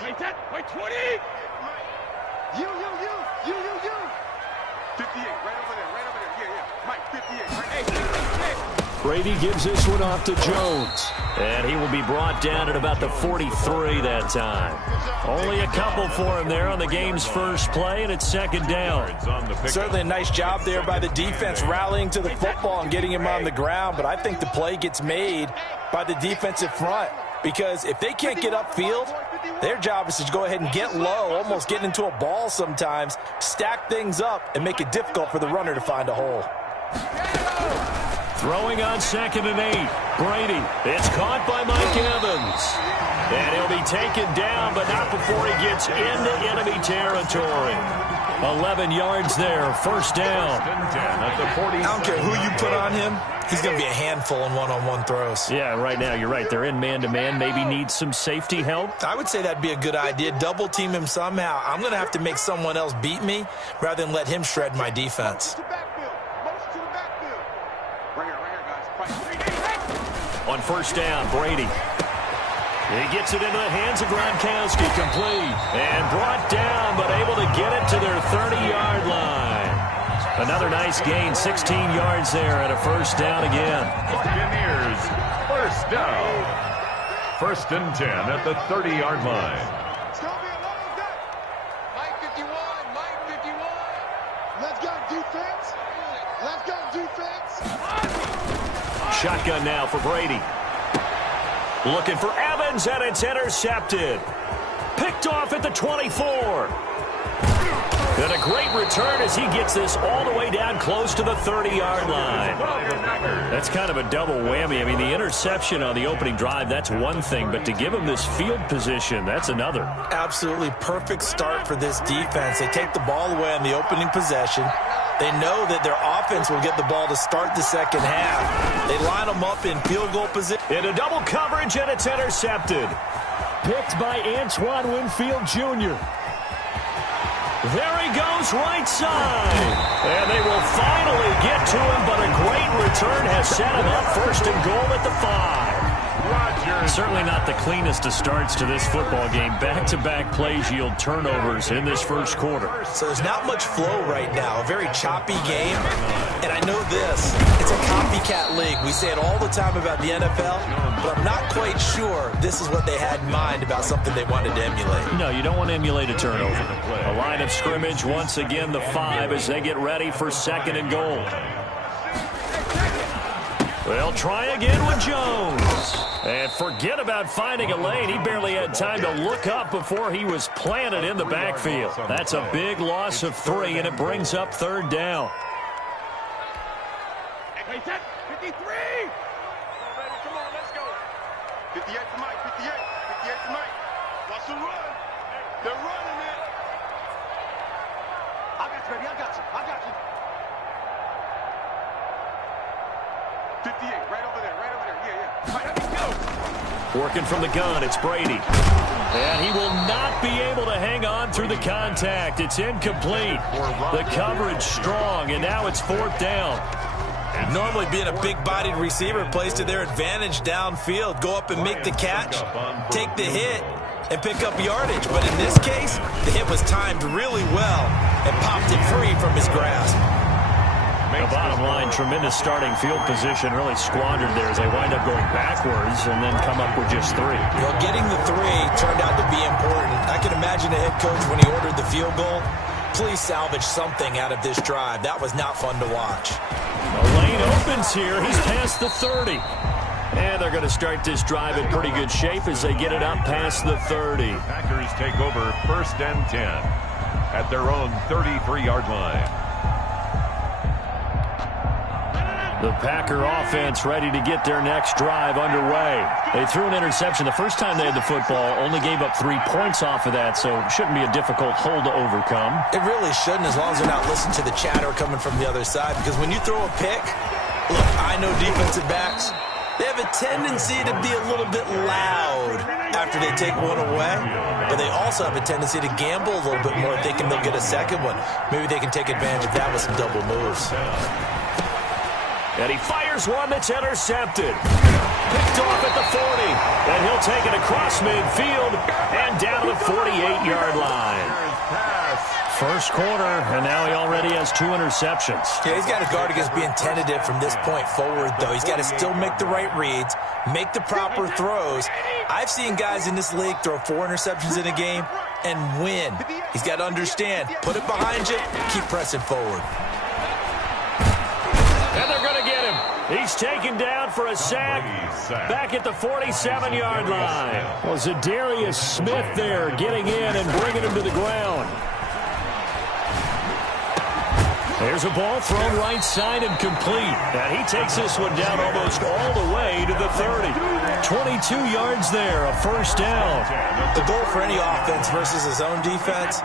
Take that. Wait, 20. You. 58, right over there. Yeah. Mike, 58. Right. Brady gives this one off to Jones. And he will be brought down at about the 43 that time. Only a couple for him there on the game's first play, and it's second down. Certainly a nice job there by the defense rallying to the football and getting him on the ground, but I think the play gets made by the defensive front because if they can't get upfield, their job is to go ahead and get low, almost get into a ball sometimes, stack things up, and make it difficult for the runner to find a hole. Throwing on 2nd and 8. Brady. It's caught by Mike Evans. And he'll be taken down, but not before he gets into enemy territory. 11 yards there, first down. I don't care who you put on him. He's going to be a handful in one-on-one throws. Yeah, right now you're right. They're in man-to-man. Maybe need some safety help. I would say that'd be a good idea. Double team him somehow. I'm going to have to make someone else beat me rather than let him shred my defense. On first down, Brady. He gets it into the hands of Gronkowski, complete. And brought down, but able to get it to their 30-yard line. Another nice gain, 16 yards there, and a first down again. Buccaneers, first down. 1st and 10 at the 30-yard line. Mike 51. Let's go, defense. Shotgun now for Brady. Looking for Evans, and it's intercepted. Picked off at the 24. And a great return as he gets this all the way down close to the 30-yard line. That's kind of a double whammy. I mean, the interception on the opening drive, that's one thing, but to give him this field position, that's another. Absolutely perfect start for this defense. They take the ball away on the opening possession. They know that their offense will get the ball to start the second half. They line them up in field goal position. Into double coverage, and it's intercepted. Picked by Antoine Winfield Jr. There he goes, right side. And they will finally get to him, but a great return has set him up 1st and goal at the 5. Certainly not the cleanest of starts to this football game. Back-to-back plays yield turnovers in this first quarter. So there's not much flow right now. A very choppy game. And I know this. It's a copycat league. We say it all the time about the NFL, but I'm not quite sure this is what they had in mind about something they wanted to emulate. No, you don't want to emulate a turnover. A line of scrimmage, once again, the 5 as they get ready for 2nd and goal. They'll try again with Jones. And forget about finding a lane. He barely had time to look up before he was planted in the backfield. That's a big loss of 3, and it brings up 3rd down. 53. Come on, let's go. 58 for Mike. 58 for Mike. Watch the run. They're running it. I got you, baby. I got you. 58, right over there. Yeah. Right, let's go. Working from the gun, it's Brady. And he will not be able to hang on through the contact. It's incomplete. The coverage strong, and now it's 4th down. Normally being a big-bodied receiver plays to their advantage downfield. Go up and make the catch, take the hit, and pick up yardage. But in this case, the hit was timed really well and popped it free from his grasp. The bottom line, tremendous starting field position, really squandered there as they wind up going backwards and then come up with just 3. Well, getting the 3 turned out to be important. I can imagine a head coach when he ordered the field goal. Please salvage something out of this drive. That was not fun to watch. The lane opens here. He's past the 30. And they're going to start this drive in pretty good shape as they get it up past the 30. Packers take over 1st and 10 at their own 33-yard line. The Packer offense ready to get their next drive underway. They threw an interception the first time they had the football, only gave up 3 points off of that, so it shouldn't be a difficult hole to overcome. It really shouldn't, as long as they're not listening to the chatter coming from the other side, because when you throw a pick, look, I know defensive backs, they have a tendency to be a little bit loud after they take one away, but they also have a tendency to gamble a little bit more thinking they'll get a second one. Maybe they can take advantage of that with some double moves. And he fires one that's intercepted. Picked off at the 40. And he'll take it across midfield and down to the 48-yard line. First quarter, and now he already has 2 interceptions. Yeah, he's got to guard against being tentative from this point forward, though. He's got to still make the right reads, make the proper throws. I've seen guys in this league throw 4 interceptions in a game and win. He's got to understand, put it behind you, keep pressing forward. And they're going to get him. He's taken down for a sack back at the 47-yard line. Well, Zadarius Smith there getting in and bringing him to the ground. There's a ball thrown right side and complete. And he takes this one down almost all the way to the 30. 22 yards there, a first down. The goal for any offense versus his own defense,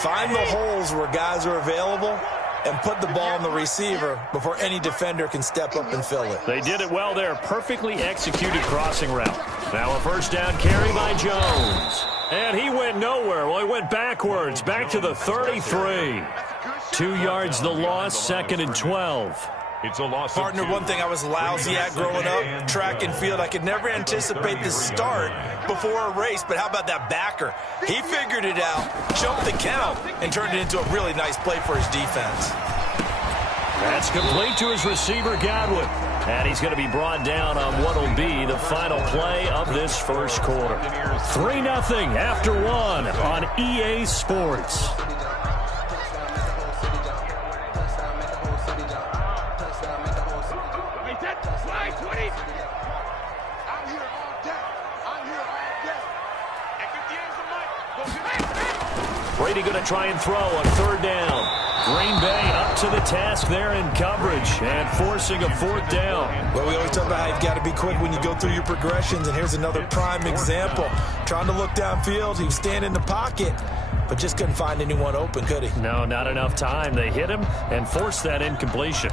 find the holes where guys are available and put the ball on the receiver before any defender can step up and fill it. They did it well there. Perfectly executed crossing route. Now a first down carry by Jones. And he went nowhere. Well, he went backwards, back to the 33. 2 yards the loss, 2nd and 12. It's a loss. Partner, one thing I was lousy at growing up, track and field. I could never anticipate the start before a race, but how about that backer? He figured it out, jumped the count, and turned it into a really nice play for his defense. That's complete to his receiver, Godwin. And he's going to be brought down on what will be the final play of this first quarter. 3-0 after 1 on EA Sports. Brady going to try and throw on 3rd down. Green Bay up to the task there in coverage and forcing a 4th down. Well, we always talk about how you've got to be quick when you go through your progressions, and here's another prime example. Trying to look downfield, he was standing in the pocket, but just couldn't find anyone open, could he? No, not enough time. They hit him and forced that incompletion.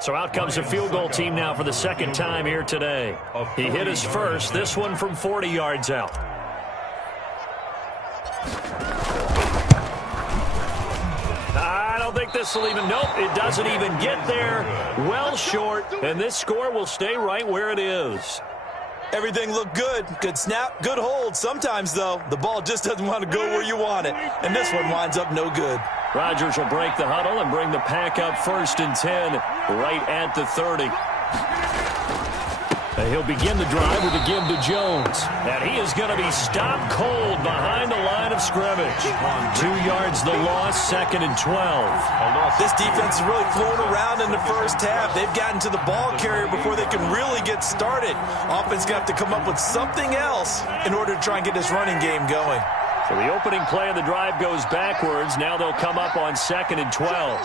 So out comes a field goal team now for the 2nd time here today. He hit his first, this one from 40 yards out. I don't think this will even, nope, it doesn't even get there. Well short, and this score will stay right where it is. Everything looked good. Good snap, good hold. Sometimes, though, the ball just doesn't want to go where you want it, and this one winds up no good. Rodgers will break the huddle and bring the pack up 1st and 10 right at the 30. He'll begin the drive with a give to Jones. And he is going to be stopped cold behind the line of scrimmage. 2 yards the loss, 2nd and 12. This defense is really flown around in the first half. They've gotten to the ball carrier before they can really get started. Offense got to come up with something else in order to try and get this running game going. So the opening play of the drive goes backwards. Now they'll come up on 2nd and 12.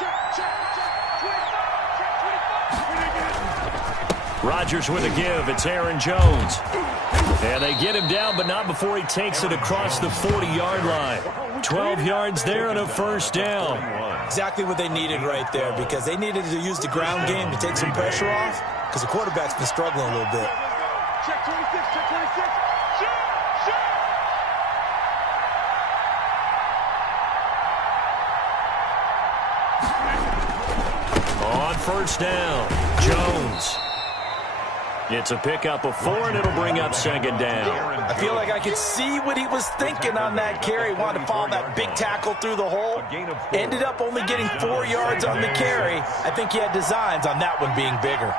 Rodgers with a give. It's Aaron Jones. And they get him down, but not before he takes it across the 40-yard line. 12 yards there and a first down. Exactly what they needed right there, because they needed to use the ground game to take some pressure off, because the quarterback's been struggling a little bit. Check 26, check 26. On first down, Jones. It's a pickup of 4, and it'll bring up 2nd down. I feel like I could see what he was thinking on that carry. Wanted to follow that big tackle through the hole. Ended up only getting 4 yards on the carry. I think he had designs on that one being bigger.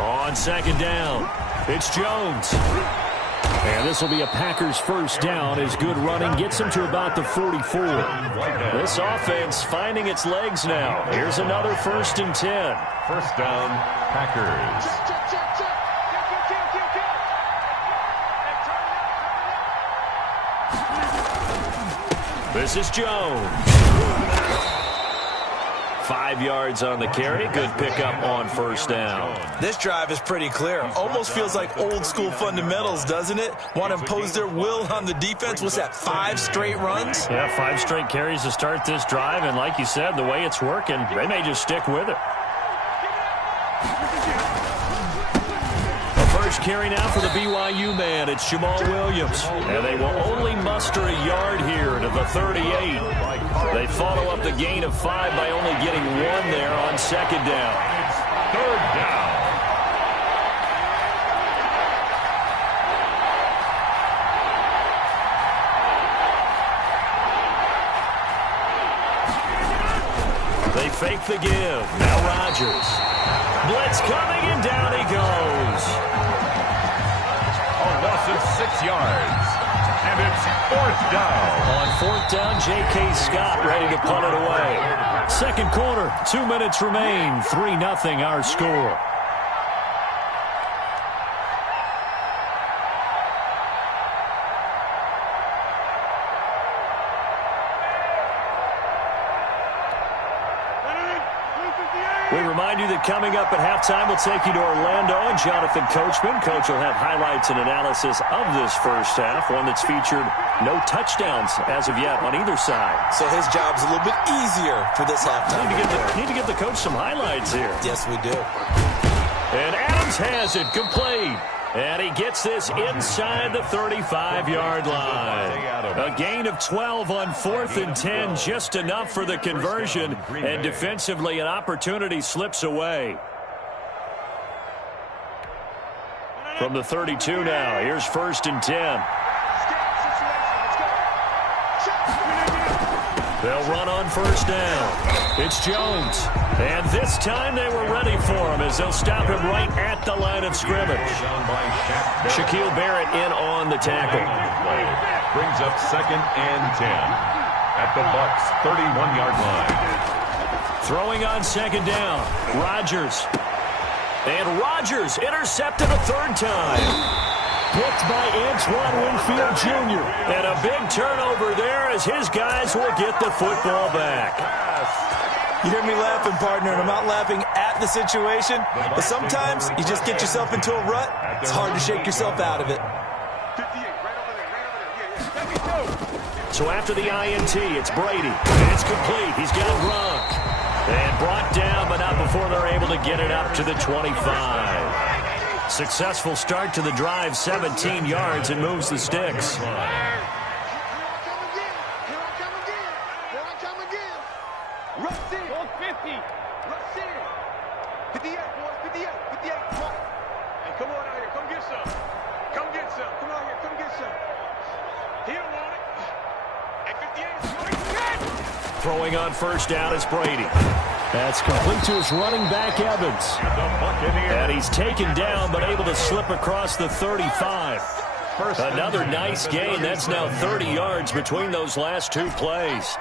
On 2nd down, it's Jones. And this will be a Packers first down as good running gets him to about the 44. This offense finding its legs now. Here's another 1st and 10. First down, Packers. This is Jones. 5 yards on the carry. Good pickup on first down. This drive is pretty clear. Almost feels like old school fundamentals, doesn't it? Want to impose their will on the defense. What's that, 5 straight runs? Yeah, 5 straight carries to start this drive. And like you said, the way it's working, they may just stick with it. The first carry now for the BYU man. It's Jamal Williams. And they will only muster a yard here to the 38. They follow up the gain of 5 by only getting 1 there on second down. It's third down. They fake the give. Now Rodgers. Blitz coming, and down he goes. A loss of 6 yards. And it's fourth down. On fourth down, J.K. Scott ready to punt it away. Second quarter, 2 minutes remain. 3-0 our score. We remind you that coming up at halftime, we'll take you to Orlando and Jonathan Coachman. Coach will have highlights and analysis of this first half, one that's featured no touchdowns as of yet on either side. So his job's a little bit easier for this halftime. Need to give the coach some highlights here. Yes, we do. And Adams has it complete. And he gets this inside the 35-yard line. A gain of 12 on 4th and 10, just enough for the conversion. And defensively, an opportunity slips away. From the 32 now, here's 1st and 10. They'll run on first down. It's Jones. And this time they were ready for him as they'll stop him right at the line of scrimmage. Shaquille Barrett in on the tackle. Brings up 2nd and 10 at the Bucs' 31-yard line. Throwing on second down, Rodgers. And Rodgers intercepted a 3rd time. Picked by Antoine Winfield Jr. And a big turnover there as his guys will get the football back. You hear me laughing, partner, and I'm not laughing at the situation, but sometimes you just get yourself into a rut. It's hard to shake yourself out of it. So after the INT, it's Brady. And it's complete. He's got Gronk. And brought down, but not before they're able to get it up to the 25. Successful start to the drive, 17 yards, and moves the sticks. Throwing on first down is Brady. That's complete to his running back, Evans. And he's taken down, but able to slip across the 35. Another nice gain. That's now 30 yards between those last 2 plays.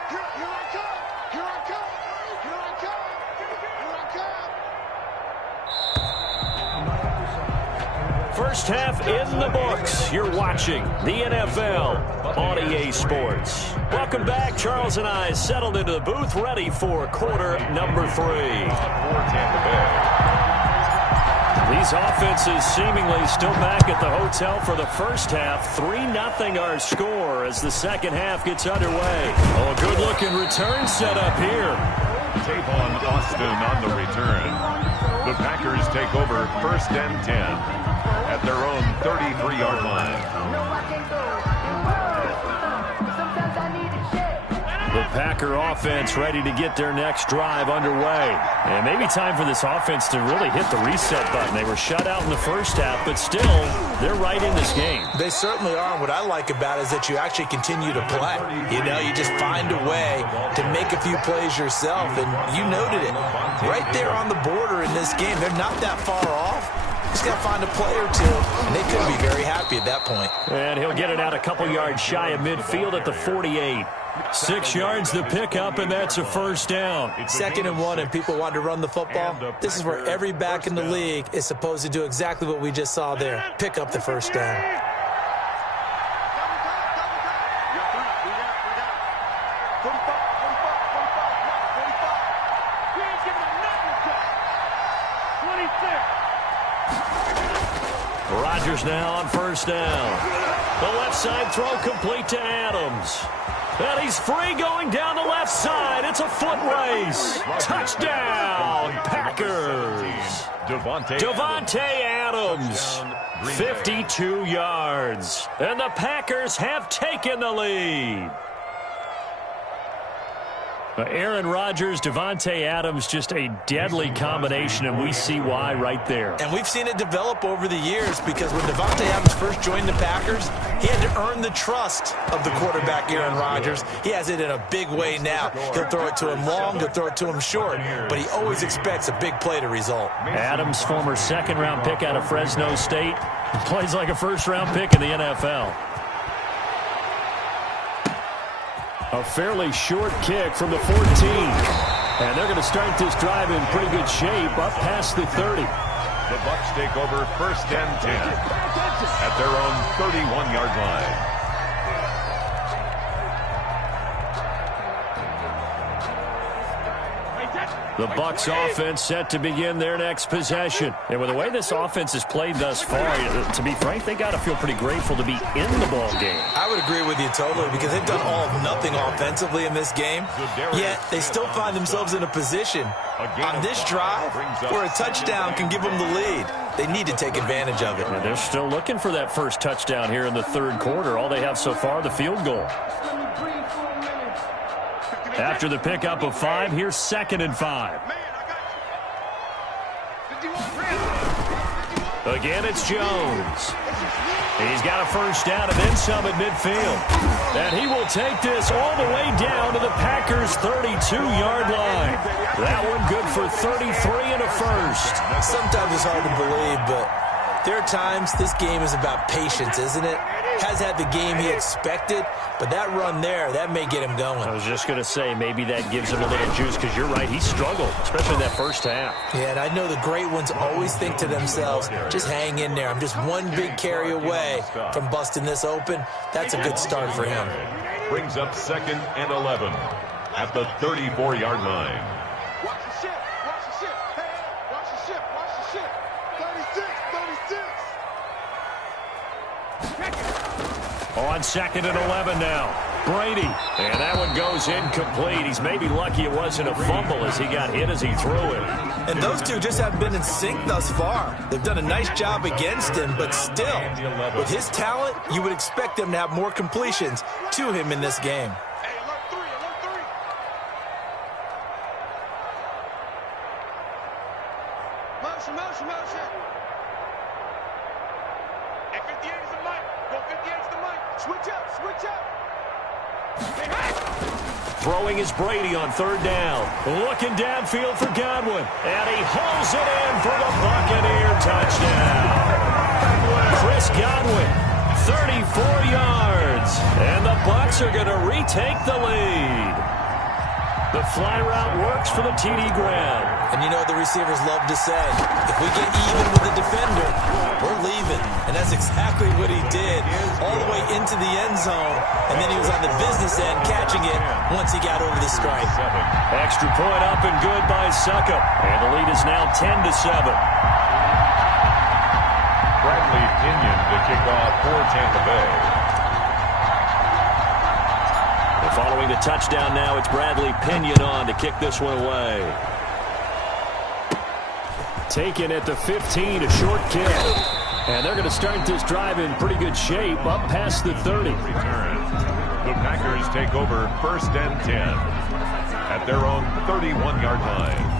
First half in the books. You're watching the NFL on EA Sports. Welcome back. Charles and I settled into the booth, ready for quarter number 3. These offenses seemingly still back at the hotel for the first half. 3-0 our score as the second half gets underway. Oh, a good-looking return set up here. Tavon Austin on the return. The Packers take over 1st and 10 at their own 33-yard line. The Packer offense ready to get their next drive underway. And maybe time for this offense to really hit the reset button. They were shut out in the first half, but still, they're right in this game. They certainly are. And what I like about it is that you actually continue to play. You know, you just find a way to make a few plays yourself, and you noted it. Right there on the border in this game, they're not that far off. Just got to find a play or two, and they could be very happy at that point. And he'll get it out a couple yards shy of midfield at the 48. 6 yards the pickup, and that's a first down. 2nd and 1, and people want to run the football. This is where every back in the league is supposed to do exactly what we just saw there. Pick up the first down. Rodgers now on first down. The left side throw complete to Adams. And he's free going down the left side. It's a foot race. Touchdown, Packers. Devontae Adams, 52 yards. And the Packers have taken the lead. Aaron Rodgers, Devontae Adams, just a deadly combination, and we see why right there. And we've seen it develop over the years because when Devontae Adams first joined the Packers, he had to earn the trust of the quarterback, Aaron Rodgers. He has it in a big way now. He'll throw it to him long, he'll throw it to him short, but he always expects a big play to result. Adams, former second-round pick out of Fresno State, plays like a first-round pick in the NFL. A fairly short kick from the 14. And they're going to start this drive in pretty good shape up past the 30. The Bucs take over first and 10 at their own 31-yard line. The Bucs offense set to begin their next possession. And with the way this offense has played thus far, to be frank, they got to feel pretty grateful to be in the ball game. I would agree with you totally because they've done all of nothing offensively in this game, yet they still find themselves in a position on this drive where a touchdown can give them the lead. They need to take advantage of it. And they're still looking for that first touchdown here in the third quarter. All they have so far, the field goal. After the pickup of 5, here's 2nd and 5. Again, it's Jones. He's got a first down and then some at midfield. And he will take this all the way down to the Packers' 32-yard line. That one good for 33 and a first. Sometimes it's hard to believe, but there are times this game is about patience, isn't it? Has had the game he expected, but that run there, that may get him going. I was just going to say, maybe that gives him a little juice because you're right, he struggled, especially in that first half. Yeah, and I know the great ones always think to themselves, just hang in there. I'm just one big carry away from busting this open. That's a good start for him. Brings up 2nd and 11 at the 34-yard line. Watch the ship, watch the ship. Hey, watch the ship, watch the ship. 36, 36. On 2nd and 11 now. Brady. And that one goes incomplete. He's maybe lucky it wasn't a fumble as he got hit as he threw it. And those two just haven't been in sync thus far. They've done a nice job against him, but still, with his talent, you would expect them to have more completions to him in this game. Hey, alert 3, alert 3. Motion, motion, motion. Hey, 58 is the mic. Go 58 is the mic. Switch up, switch up. Throwing is Brady on 3rd down. Looking downfield for Godwin. And he hauls it in for the Buccaneer touchdown. Chris Godwin, 34 yards. And the Bucs are going to retake the lead. The fly route works for the TD Graham. And you know what the receivers love to say? If we get even with the defender, we're leaving. And that's exactly what he did all the way into the end zone. And then he was on the business end catching it once he got over the stripe. Extra point up and good by Suckup. And the lead is now 10-7. Bradley Pinion to kick off for Tampa Bay. And following the touchdown now, it's Bradley Pinion on to kick this one away. Taken at the 15, a short kick. And they're going to start this drive in pretty good shape up past the 30. Return. The Packers take over 1st and 10 at their own 31-yard line.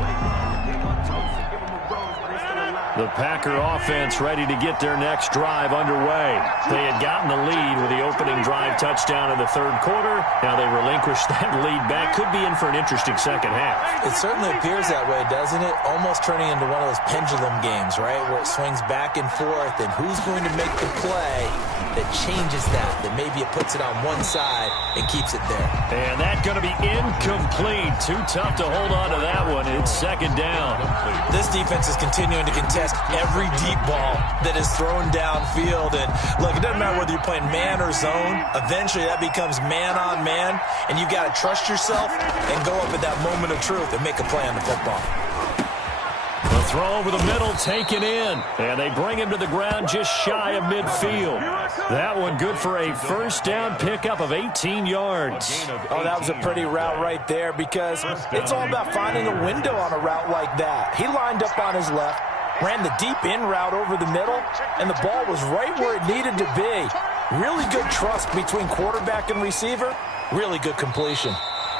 The Packer offense ready to get their next drive underway. They had gotten the lead with the opening drive touchdown in the 3rd quarter. Now they relinquish that lead back. Could be in for an interesting second half. It certainly appears that way, doesn't it? Almost turning into one of those pendulum games, right? Where it swings back and forth, and who's going to make the play that changes that maybe it puts it on one side and keeps it there. And that's going to be incomplete. Too tough to hold on to that one. It's 2nd down. This defense is continuing to contest every deep ball that is thrown downfield. And look, it doesn't matter whether you're playing man or zone. Eventually that becomes man on man, and you've got to trust yourself and go up at that moment of truth and make a play on the football. The throw over the middle taken in. And they bring him to the ground just shy of midfield. That one good for a first down pickup of 18 yards. Oh, that was a pretty route right there because it's all about finding a window on a route like that. He lined up on his left, ran the deep in route over the middle, and the ball was right where it needed to be. Really good trust between quarterback and receiver. Really good completion.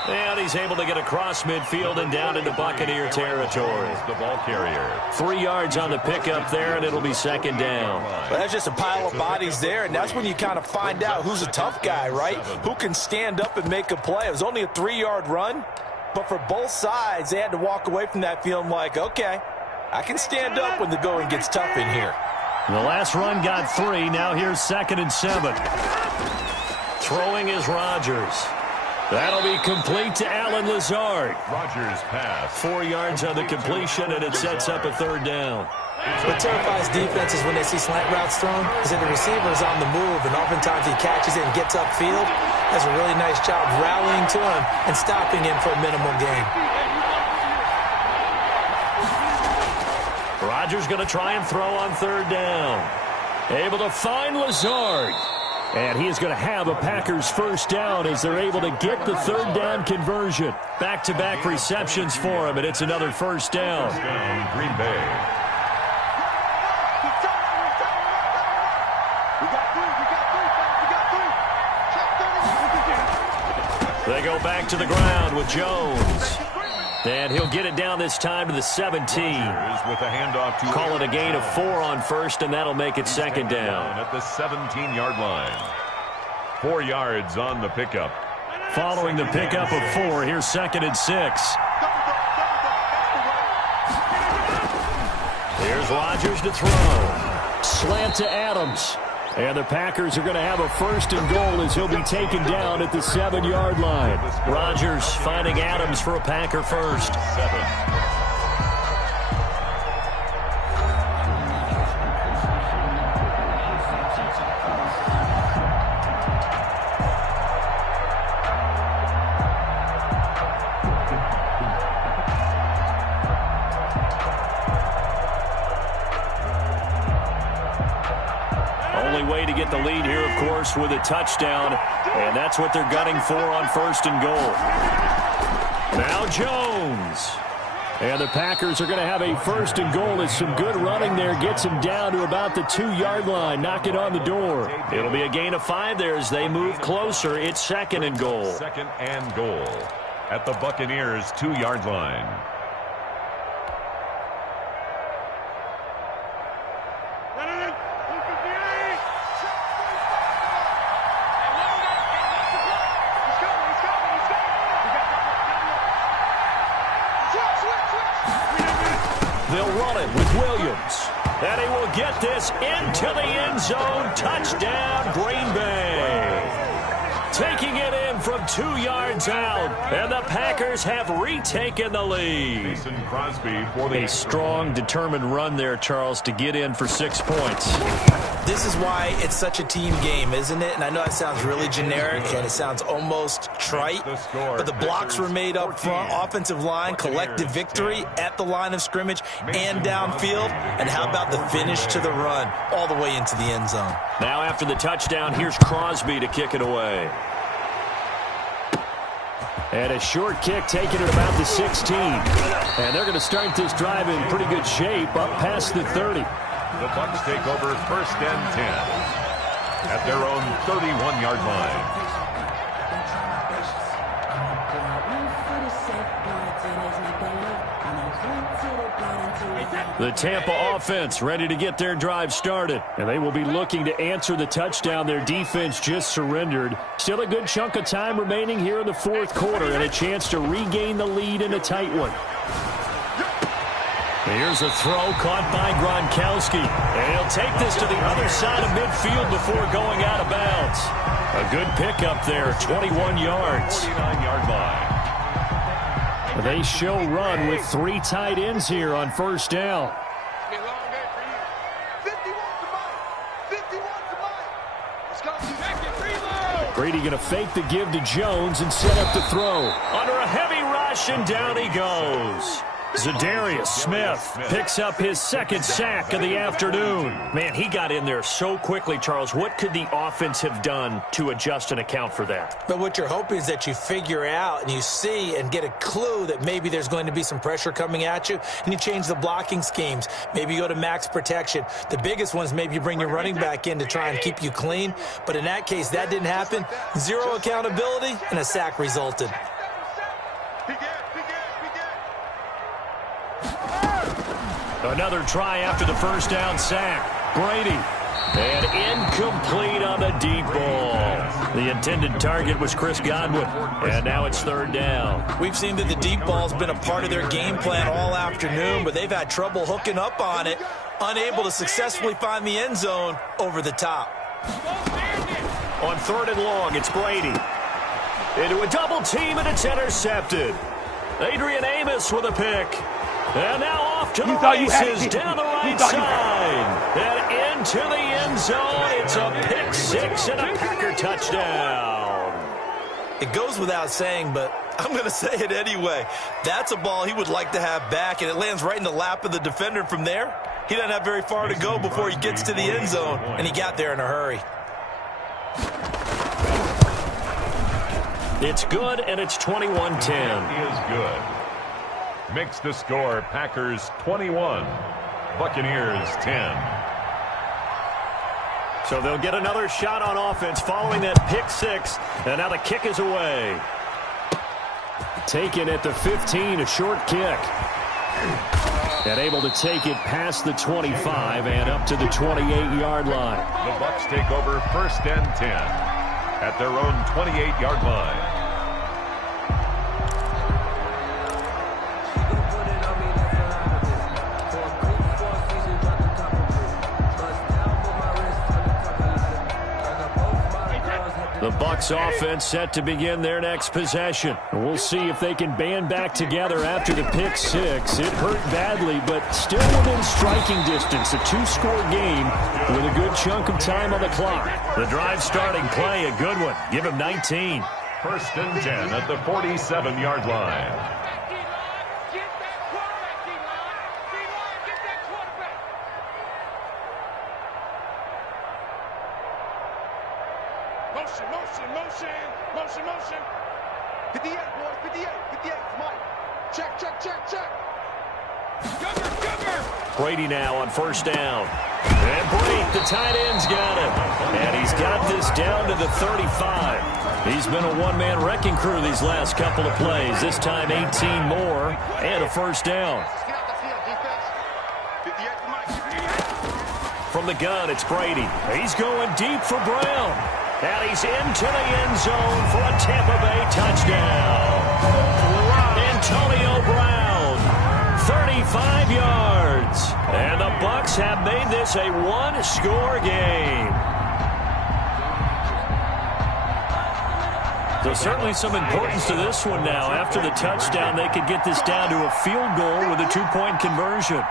And he's able to get across midfield and down into Buccaneer territory. The ball carrier. 3 yards on the pickup there, and it'll be second down. Well, that's just a pile of bodies there, and that's when you kind of find out who's a tough guy, right? Who can stand up and make a play. It was only a 3-yard run, but for both sides, they had to walk away from that feeling like, okay, I can stand up when the going gets tough in here. The last run got 3. Now here's 2nd and 7. Throwing is Rodgers. That'll be complete to Allen Lazard. Rodgers pass. 4 yards on the completion, and it sets up a 3rd down. What terrifies defenses when they see slant routes thrown is that the receiver is on the move, and oftentimes he catches it and gets upfield. Does a really nice job rallying to him and stopping him for a minimal gain. Rodgers going to try and throw on 3rd down. Able to find Lazard. And he is going to have a Packers first down as they're able to get the 3rd down conversion. Back-to-back receptions for him, and it's another first down. Green Bay. They go back to the ground with Jones. And he'll get it down this time to the 17. With a handoff to Call it a gain of 4 on first, and that'll make it second down. At the 17-yard line. 4 yards on the pickup. Following the pickup of 4, here's 2nd and 6. Here's Rodgers to throw. Slant to Adams. And the Packers are going to have a 1st and goal as he'll be taken down at the 7-yard line. Rodgers finding Adams for a Packer first. 7. Way to get the lead here, of course, with a touchdown, and that's what they're gunning for on 1st and goal. Now Jones. And the Packers are going to have a 1st and goal as some good running there gets him down to about the 2-yard line, knocking on the door. It'll be a gain of 5 there as they move closer. It's 2nd and goal. 2nd and goal at the Buccaneers' 2-yard line. They'll run it with Williams. And he will get this into the end zone. Touchdown, Green Bay. Taking it in from 2 yards out. And the Packers have retaken the lead. A strong, determined run there, Charles, to get in for 6 points. This is why it's such a team game, isn't it? And I know that sounds really generic and it sounds almost trite, but the blocks were made up front, offensive line, collective victory at the line of scrimmage and downfield. And how about the finish to the run all the way into the end zone? Now after the touchdown, here's Crosby to kick it away. And a short kick taken at about the 16. And they're going to start this drive in pretty good shape up past the 30. The Bucs take over 1st and 10 at their own 31-yard line. The Tampa offense ready to get their drive started. And they will be looking to answer the touchdown their defense just surrendered. Still a good chunk of time remaining here in the 4th quarter and a chance to regain the lead in a tight one. Here's a throw caught by Gronkowski. And he'll take this to the other side of midfield before going out of bounds. A good pickup there, 21 yards. 49-yard line. They show run with 3 tight ends here on 1st down. Brady going to fake the give to Jones and set up the throw. Under a heavy rush, and down he goes. Zadarius Smith picks up his second sack of the afternoon. Man, he got in there so quickly, Charles. What could the offense have done to adjust and account for that? But what you're hoping is that you figure out and you see and get a clue that maybe there's going to be some pressure coming at you, and you change the blocking schemes. Maybe you go to max protection. The biggest one is maybe you bring your running back in to try and keep you clean. But in that case, that didn't happen. Zero accountability, and a sack resulted. Another try after the first down sack. Brady. And incomplete on the deep ball. The intended target was Chris Godwin. And now it's third down. We've seen that the deep ball's been a part of their game plan all afternoon, but they've had trouble hooking up on it, unable to successfully find the end zone over the top. On third and long, it's Brady. Into a double team, and it's intercepted. Adrian Amos with a pick. And now off to the races down the right side. And into the end zone. It's a pick six and a Packer touchdown. It goes without saying, but I'm going to say it anyway. That's a ball he would like to have back, and it lands right in the lap of the defender from there. He doesn't have very far to go before he gets to the end zone, and he got there in a hurry. It's good, and it's 21-10. Is good. Makes the score Packers 21, Buccaneers 10. So they'll get another shot on offense following that pick six, and now the kick is away. Taken at the 15, a short kick. And able to take it past the 25 and up to the 28-yard line. The Bucs take over first and 10 at their own 28-yard line. The Bucs offense set to begin their next possession. We'll see if they can band back together after the pick six. It hurt badly, but still within striking distance. A two-score game with a good chunk of time on the clock. The drive starting play, a good one. Give him 19. First and 10 at the 47-yard line. Motion. 58, boys, 58, Mike. Check. Younger. Brady now on first down. And Brady, the tight end's got him. And he's got this down to the 35. He's been a one-man wrecking crew these last couple of plays. This time 18 more and a first down. From the gun, it's Brady. He's going deep for Brown. And he's into the end zone for a Tampa Bay touchdown. Antonio Brown, 35 yards. And the Bucs have made this a one-score game. So certainly some importance to this one now. After the touchdown, they could get this down to a field goal with a two-point conversion.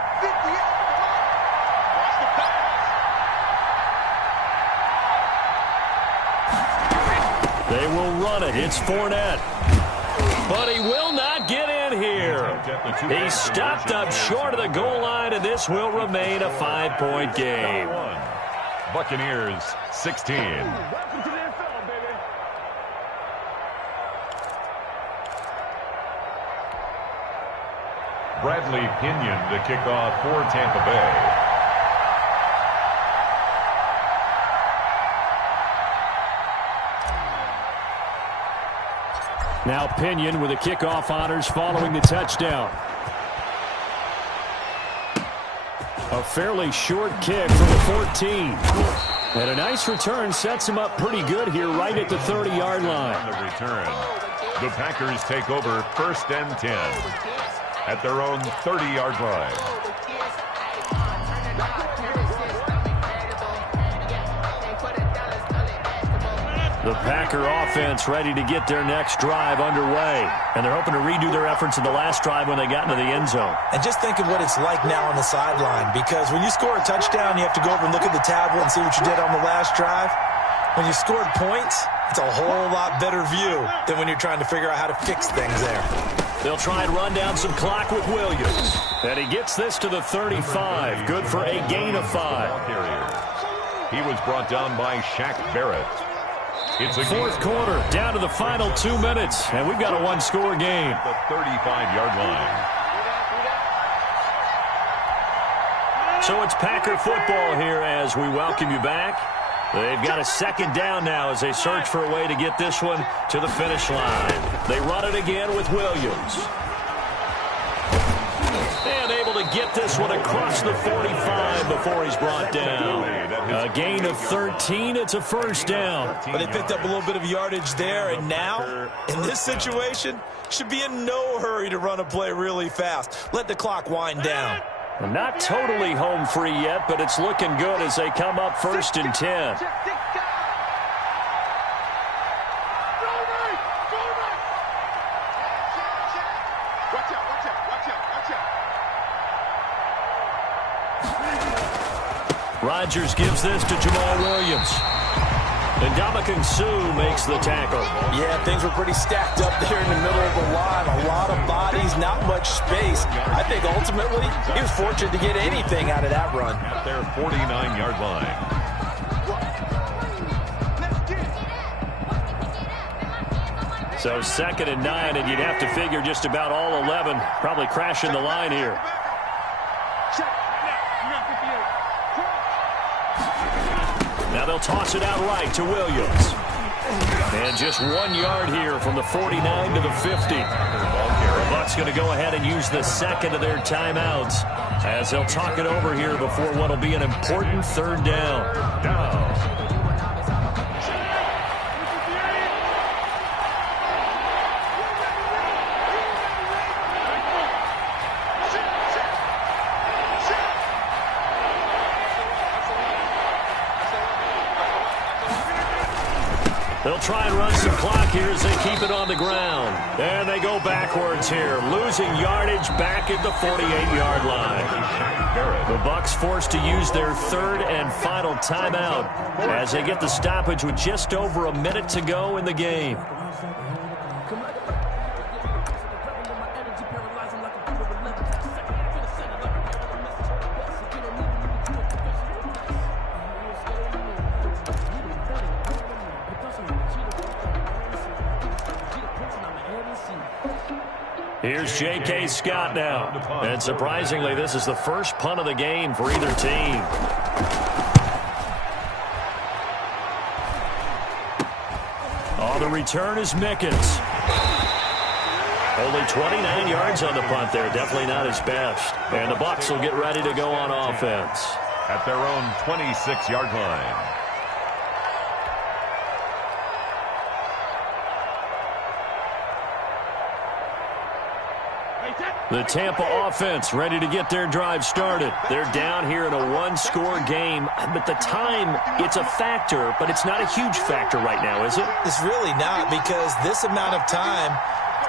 They will run it. It's Fournette. But he will not get in here. He's stopped up short of the goal line, and this will remain a 5-point game. Buccaneers 16. Bradley Pinion to kick off for Tampa Bay. Now Pinion with the kickoff honors following the touchdown. A fairly short kick from the 14. And a nice return sets him up pretty good here right at the 30-yard line. On the return, the Packers take over first and 10 at their own 30-yard line. The Packer offense ready to get their next drive underway. And they're hoping to redo their efforts in the last drive when they got into the end zone. And just think of what it's like now on the sideline, because when you score a touchdown, you have to go over and look at the tablet and see what you did on the last drive. When you scored points, it's a whole lot better view than when you're trying to figure out how to fix things there. They'll try and run down some clock with Williams. And he gets this to the 35. Good for a gain of 5. He was brought down by Shaq Barrett. It's a fourth quarter, down to the final 2 minutes, and we've got a one-score game. The 35-yard line. So it's Packer football here as we welcome you back. They've got a second down now as they search for a way to get this one to the finish line. They run it again with Williams. And able to get this one across the 45 before he's brought down. A gain of 13. It's a first down. But they picked up a little bit of yardage there, and now, in this situation, should be in no hurry to run a play really fast. Let the clock wind down. Not totally home free yet, but it's looking good as they come up 1st and 10. Rodgers gives this to Jamal Williams. And Ndamukong Suh makes the tackle. Yeah, things were pretty stacked up there in the middle of the line. A lot of bodies, not much space. I think ultimately he was fortunate to get anything out of that run. At their 49-yard line. So 2nd and 9, and you'd have to figure just about all 11 probably crashing the line here. Now they'll toss it out right to Williams. And just 1 yard here from the 49 to the 50. The Bucs going to go ahead and use the second of their timeouts as they'll talk it over here before what will be an important third down. They'll try and run some clock here as they keep it on the ground. And they go backwards here, losing yardage back at the 48-yard line. The Bucs forced to use their third and final timeout as they get the stoppage with just over a minute to go in the game. Here's J.K. Scott now. And surprisingly, this is the first punt of the game for either team. Oh, the return is Mickens. Only 29 yards on the punt there. Definitely not his best. And the Bucs will get ready to go on offense. At their own 26-yard line. The Tampa offense ready to get their drive started. They're down here in a one-score game, but the time, it's a factor, but it's not a huge factor right now, is it? It's really not, because this amount of time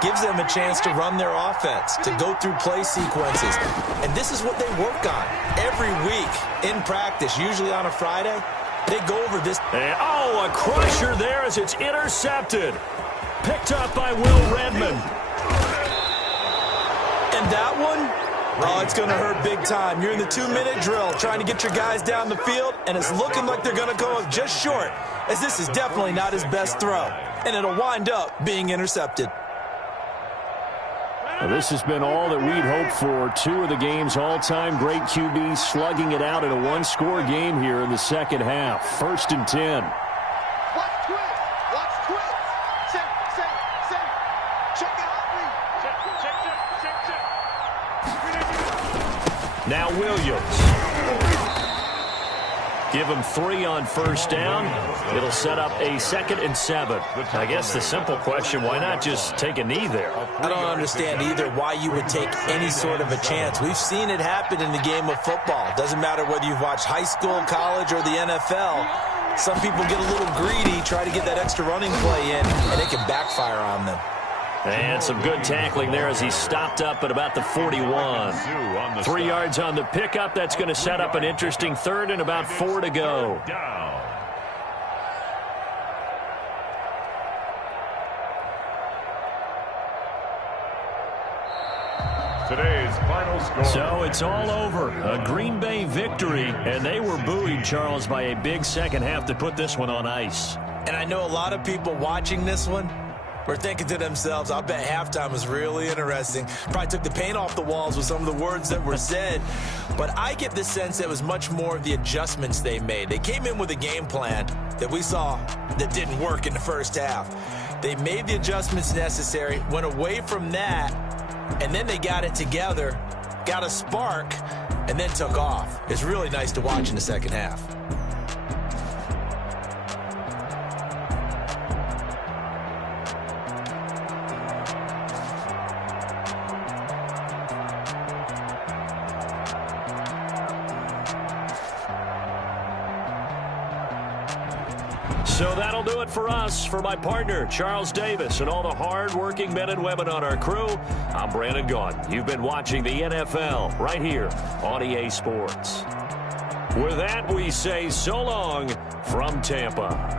gives them a chance to run their offense, to go through play sequences. And this is what they work on every week in practice, usually on a Friday. They go over this. And, oh, a crusher there as it's intercepted. Picked up by Will Redmond. And that one, oh, it's going to hurt big time. You're in the 2-minute drill trying to get your guys down the field, and it's looking like they're going to go just short, as this is definitely not his best throw. And it'll wind up being intercepted. Well, this has been all that we'd hoped for. Two of the game's all-time great QBs slugging it out in a one-score game here in the second half. 1st and 10. Now Williams. Give him 3 on first down. It'll set up a 2nd and 7. I guess the simple question, why not just take a knee there? I don't understand either why you would take any sort of a chance. We've seen it happen in the game of football. Doesn't matter whether you've watched high school, college, or the NFL. Some people get a little greedy, try to get that extra running play in, and it can backfire on them. And some good tackling there as he stopped up at about the 41. 3 yards on the pickup. That's going to set up an interesting third and about 4 to go. today's final score. So it's all over. A Green Bay victory, and they were buoyed, Charles, by a big second half to put this one on ice. And I know a lot of people watching this one were thinking to themselves, I'll bet halftime was really interesting. Probably took the paint off the walls with some of the words that were said. But I get the sense that it was much more of the adjustments they made. They came in with a game plan that we saw that didn't work in the first half. They made the adjustments necessary, went away from that, and then they got it together, got a spark, and then took off. It's really nice to watch in the second half. So that'll do it for us. For my partner, Charles Davis, and all the hard-working men and women on our crew, I'm Brandon Gaudin. You've been watching the NFL right here on EA Sports. With that, we say so long from Tampa.